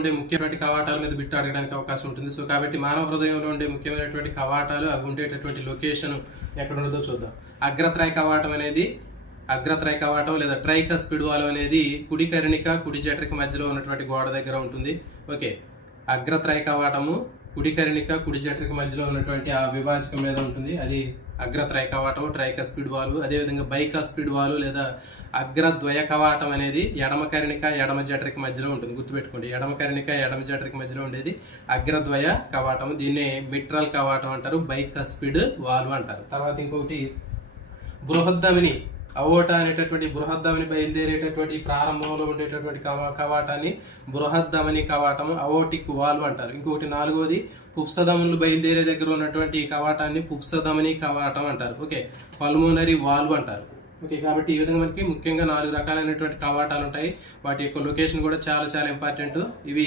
ఉండే ముఖ్యమైన కవాటాల మీద బిట్టు అడగడానికి అవకాశం ఉంటుంది. సో కాబట్టి మానవ హృదయంలో ఉండే ముఖ్యమైనటువంటి కవాటాలు అవి ఉండేటటువంటి లొకేషన్ ఎక్కడ ఉండదో చూద్దాం. అగ్రత్రాయ కవాటం అనేది అగ్రత్రయ కవాటం లేదా ట్రైకస్ పిడువాలు అనేది కుడి కర్ణిక కుడి జఠరిక మధ్యలో ఉన్నటువంటి గోడ దగ్గర ఉంటుంది. ఓకే. అగ్రత్రయ కవాటము కుడి కర్ణిక కుడి జఠరిక మధ్యలో ఉన్నటువంటి ఆ విభాజకం మీద ఉంటుంది. అది అగ్ర త్రయ కవాటం స్పీడ్ పిడువాలు అదేవిధంగా స్పీడ్ వాలు లేదా అగ్రద్వయ కవాటం అనేది ఎడమ కర్ణిక ఎడమ జఠరిక మధ్యలో ఉంటుంది. గుర్తుపెట్టుకోండి ఎడమ కర్ణిక ఎడమ జఠరిక మధ్యలో ఉండేది అగ్రద్వయ కవాటం దీన్ని మిట్రల్ కవాటం అంటారు బైకస్పిడ్ వాల్వ్ అంటారు. తర్వాత ఇంకొకటి బృహద్దమిని అవోట అనేటటువంటి బృహద్దమని బయలుదేరేటటువంటి ప్రారంభంలో ఉండేటటువంటి కవా కవాటాన్ని బృహద్దమని కవాటము అవోటిక్ వాల్వ్ అంటారు. ఇంకొకటి నాలుగోది పుప్సదములు బయలుదేరే దగ్గర ఉన్నటువంటి ఈ కవాటాన్ని పుప్సధమని కవాటం అంటారు. ఓకే పల్మోనరీ వాల్వ్ అంటారు. ఓకే కాబట్టి ఈ విధంగా మనకి ముఖ్యంగా నాలుగు రకాలైనటువంటి కవాటాలు ఉంటాయి. వాటి యొక్క లొకేషన్ కూడా చాలా చాలా ఇంపార్టెంట్. ఇవి